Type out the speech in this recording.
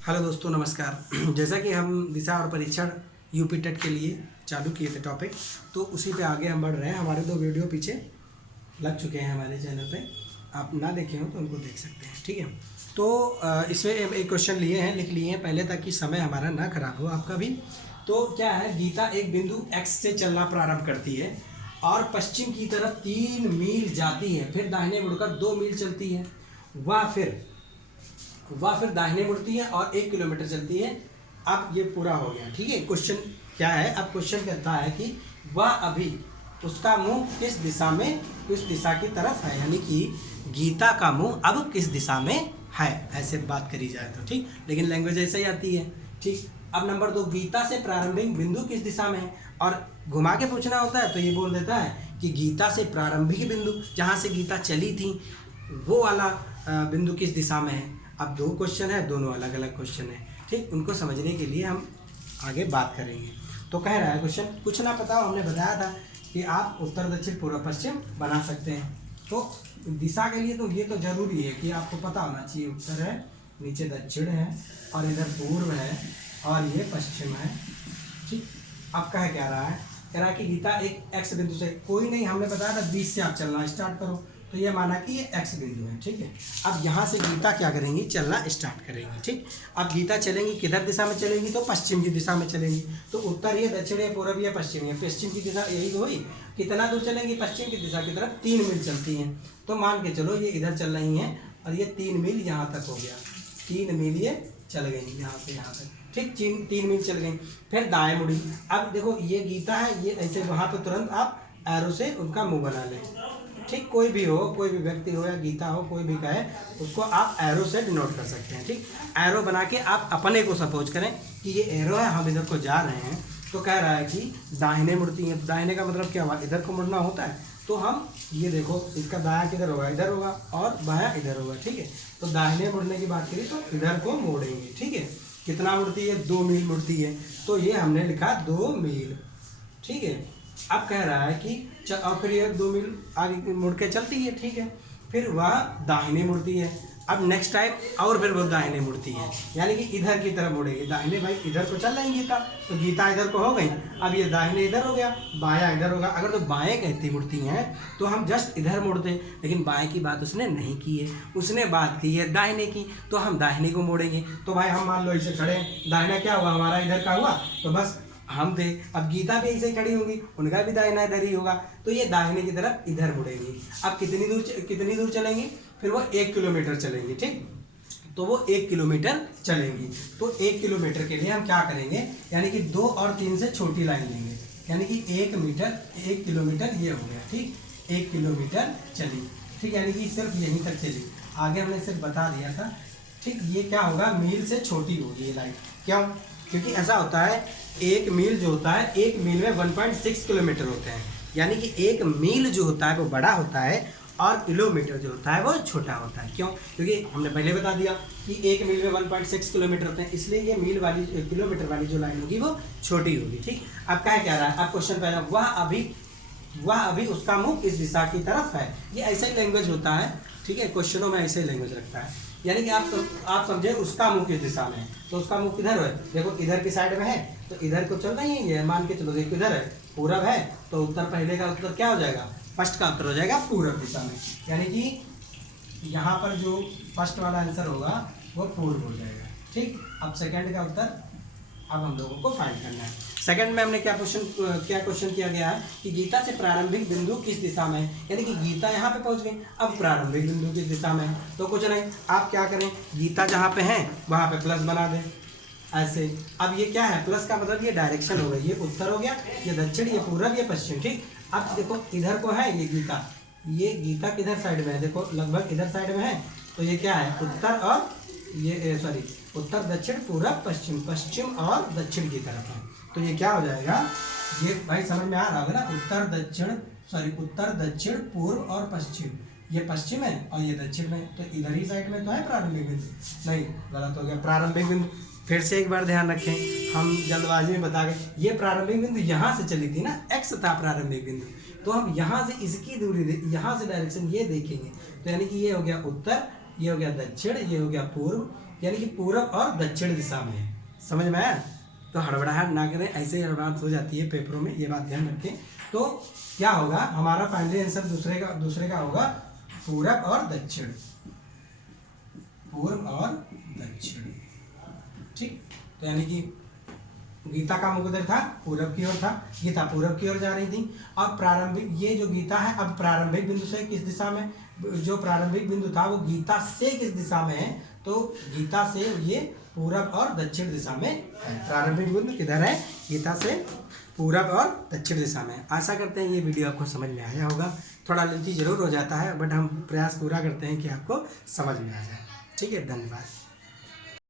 Hello दोस्तों, नमस्कार। जैसा कि हम दिशा और परीक्षण यूपी टेट के लिए चालू किए थे टॉपिक, तो उसी पे आगे हम बढ़ रहे हैं। हमारे 2 वीडियो पीछे लग चुके हैं हमारे चैनल पे, आप ना देखे हो तो उनको देख सकते हैं, ठीक है। तो इसमें एक क्वेश्चन लिए हैं, लिख लिए हैं पहले, ताकि समय हमारा ना खराब हो, आपका भी। तो क्या है, गीता एक बिंदु एक्स से चलना प्रारंभ करती है और पश्चिम की तरफ 3 मील जाती है, फिर दाहिने मुड़कर 2 मील चलती है। वह फिर दाहिने मुड़ती है और 1 किलोमीटर चलती है। अब ये पूरा हो गया, ठीक है। क्वेश्चन क्या है, अब क्वेश्चन कहता है कि वह अभी उसका मुंह किस दिशा में, किस दिशा की तरफ है, यानी कि गीता का मुंह अब किस दिशा में है, ऐसे बात करी जाए तो, ठीक। लेकिन लैंग्वेज ऐसे ही आती है, ठीक। अब नंबर 2, गीता से प्रारंभिक बिंदु किस दिशा में है, और घुमा के पूछना होता है तो ये बोल देता है कि गीता से प्रारंभिक बिंदु, जहाँ से गीता चली थी, वो वाला बिंदु किस दिशा में है। अब 2 क्वेश्चन है, दोनों अलग अलग क्वेश्चन है, ठीक। उनको समझने के लिए हम आगे बात करेंगे। तो कह रहा है क्वेश्चन, कुछ ना पता हो, हमने बताया था कि आप उत्तर दक्षिण पूर्व पश्चिम बना सकते हैं। तो दिशा के लिए तो ये तो जरूरी है कि आपको पता होना चाहिए, उत्तर है, नीचे दक्षिण है, और इधर पूर्व है, और ये पश्चिम है, ठीक। अब कह रहा है कि गीता एक एक्स बिंदु से, कोई नहीं, हमने बताया था 20 से आप चलना स्टार्ट करो, तो ये माना कि ये एक्स बिंदु है, ठीक है। अब यहाँ से गीता क्या करेंगी, चलना स्टार्ट करेंगी, ठीक। अब गीता चलेंगी किधर दिशा में चलेंगी, तो पश्चिम की दिशा में चलेंगी। तो उत्तर ये, दक्षिण ये, पूर्व ये, पश्चिम ये, पश्चिम की दिशा यही तो हुई। कितना दूर चलेंगी पश्चिम की दिशा की तरफ, 3 मील चलती हैं। तो मान के चलो ये इधर चल रही हैं, और ये 3 मील यहाँ तक हो गया, 3 मील ये चल गई यहाँ से यहाँ तक, ठीक। 3 मील चल गई, फिर दाएं मुड़ी। अब देखो ये गीता है, ये ऐसे वहाँ पे तुरंत आप एरो से उनका मुंह बना लें, ठीक। कोई भी हो, कोई भी व्यक्ति हो या गीता हो, कोई भी कहे, उसको आप एरो से डिनोट कर सकते हैं, ठीक। एरो बना के आप अपने को सपोज करें कि ये एरो है, हम इधर को जा रहे हैं। तो कह रहा है कि दाहिने मुड़ती है, दाहिने का मतलब क्या हुआ, इधर को मुड़ना होता है। तो हम ये देखो, इसका दायां किधर होगा, इधर होगा, और बायां इधर होगा, ठीक है। तो दाहिने मुड़ने की बात करी तो इधर को मोड़ेंगे, ठीक है। कितना मुड़ती है, 2 मील मुड़ती है, तो ये हमने लिखा 2 मील, ठीक है। अब कह रहा है कि और फिर ये 2 मील आगे मुड़ के चलती है, ठीक है। फिर वह दाहिने मुड़ती है। अब नेक्स्ट टाइम और फिर वो दाहिने मुड़ती है, यानी कि इधर की तरफ मुड़ेगी। दाहिने भाई इधर को चल रही गीता, तो गीता इधर को हो गई। अब ये दाहिने इधर हो गया, बायां इधर होगा। अगर तो बाएं कहती मुड़ती हैं तो हम जस्ट इधर मुड़ते, लेकिन बाएं की बात उसने नहीं की है, उसने बात की है दाहिने की, तो हम दाहिने को मोड़ेंगे। तो भाई हम मान लो इसे खड़े, दाहिना क्या हुआ हमारा, इधर का हुआ, तो बस हम थे। अब गीता भी ऐसे ही खड़ी होंगी, उनका भी दाहिना इधर ही होगा, तो ये दाहिने की तरफ इधर मुड़ेंगी। अब कितनी दूर चलेंगी, फिर वो 1 किलोमीटर चलेंगी, ठीक। तो वो 1 किलोमीटर चलेंगी। तो 1 किलोमीटर के लिए हम क्या करेंगे, यानी कि 2 और 3 से छोटी लाइन लेंगे, यानी कि 1 किलोमीटर ये हो गया, ठीक। 1 किलोमीटर चली, ठीक, यानी कि सिर्फ यहीं तक चली। आगे हमने सिर्फ बता दिया था, ठीक। ये क्या होगा, मील से छोटी होगी ये लाइन, क्यों, क्योंकि ऐसा होता है, 1 मील जो होता है, 1 मील में 1.6 किलोमीटर होते हैं, यानी कि 1 मील जो होता है वो बड़ा होता है, और किलोमीटर जो होता है वो छोटा होता है। क्यों, क्योंकि हमने पहले बता दिया कि 1 मील में 1.6 किलोमीटर होते हैं, इसलिए ये मील वाली, किलोमीटर वाली जो लाइन होगी वो छोटी होगी, ठीक। अब क्या रहा है, अब क्वेश्चन पहला, वह अभी उसका मुंह किस दिशा की तरफ है। ये ऐसा ही लैंग्वेज होता है, ठीक है, क्वेश्चनों में ऐसे ही लैंग्वेज रखता है, यानी कि आप समझे उसका मुंह किस दिशा में है। तो उसका मुंह किधर है, देखो इधर की साइड में है, तो इधर को चल रही है ये, मान के चलो, देखो इधर है, पूरब है, तो उत्तर पहले का उत्तर क्या हो जाएगा, फर्स्ट का उत्तर हो जाएगा पूरब दिशा में, यानी कि यहाँ पर जो फर्स्ट वाला आंसर होगा वो पूर्व हो जाएगा, ठीक। अब सेकंड का उत्तर अब हम लोगों को फाइंड करना है। सेकंड में हमने क्या क्वेश्चन किया गया है कि गीता से प्रारंभिक बिंदु किस दिशा में है, यानी कि गीता यहाँ पे पहुँच गई, अब प्रारंभिक बिंदु किस दिशा में है। तो कुछ नहीं, आप क्या करें, गीता जहाँ पे है वहाँ पे प्लस बना दें, ऐसे। अब ये क्या है, प्लस का मतलब ये डायरेक्शन हो गई, ये उत्तर हो गया, ये दक्षिण, ये पूरब, ये पश्चिम, ठीक। अब देखो इधर को है ये गीता किधर साइड में है, देखो लगभग इधर साइड में है, तो ये क्या है, उत्तर और ये सॉरी, उत्तर दक्षिण पूरब पश्चिम, पश्चिम और दक्षिण की तरफ है। तो ये क्या हो जाएगा, ये भाई समझ में आ रहा होगा ना, उत्तर दक्षिण पूर्व और पश्चिम, ये पश्चिम है और ये दक्षिण में, तो इधर ही साइड में तो है प्रारंभिक बिंदु, नहीं गलत हो गया, प्रारंभिक बिंदु। फिर से एक बार ध्यान रखें, हम जल्दबाजी में बता गए, ये प्रारंभिक बिंदु यहाँ से चली थी ना, एक्स था प्रारंभिक बिंदु, तो हम यहाँ से इसकी दूरी, यहाँ से डायरेक्शन ये देखेंगे, तो यानी कि ये हो गया उत्तर, ये हो गया दक्षिण, ये हो गया पूर्व, यानी कि पूरब और दक्षिण दिशा में है। समझ में आया? तो हड़बड़ाहट ना करें, ऐसे ही हड़बड़ाहट हो जाती है पेपरों में, ये बात ध्यान रखें। तो क्या होगा हमारा फाइनली आंसर दूसरे का होगा पूरब और दक्षिण, पूर्व और दक्षिण। ठीक, तो यानी कि गीता का मुख उधर था, पूरब की ओर था, गीता पूरब की ओर जा रही थी। अब प्रारंभिक, ये जो गीता है अब प्रारंभिक बिंदु से किस दिशा में, जो प्रारंभिक बिंदु था वो गीता से किस दिशा में है, तो गीता से ये पूरब और दक्षिण दिशा में है। प्रारंभिक बिंदु किधर है, गीता से पूरब और दक्षिण दिशा में। आशा करते हैं ये वीडियो आपको समझ में आया होगा। थोड़ा लेंथी जरूर हो जाता है, बट हम प्रयास पूरा करते हैं कि आपको समझ में आ जाए। ठीक है, धन्यवाद।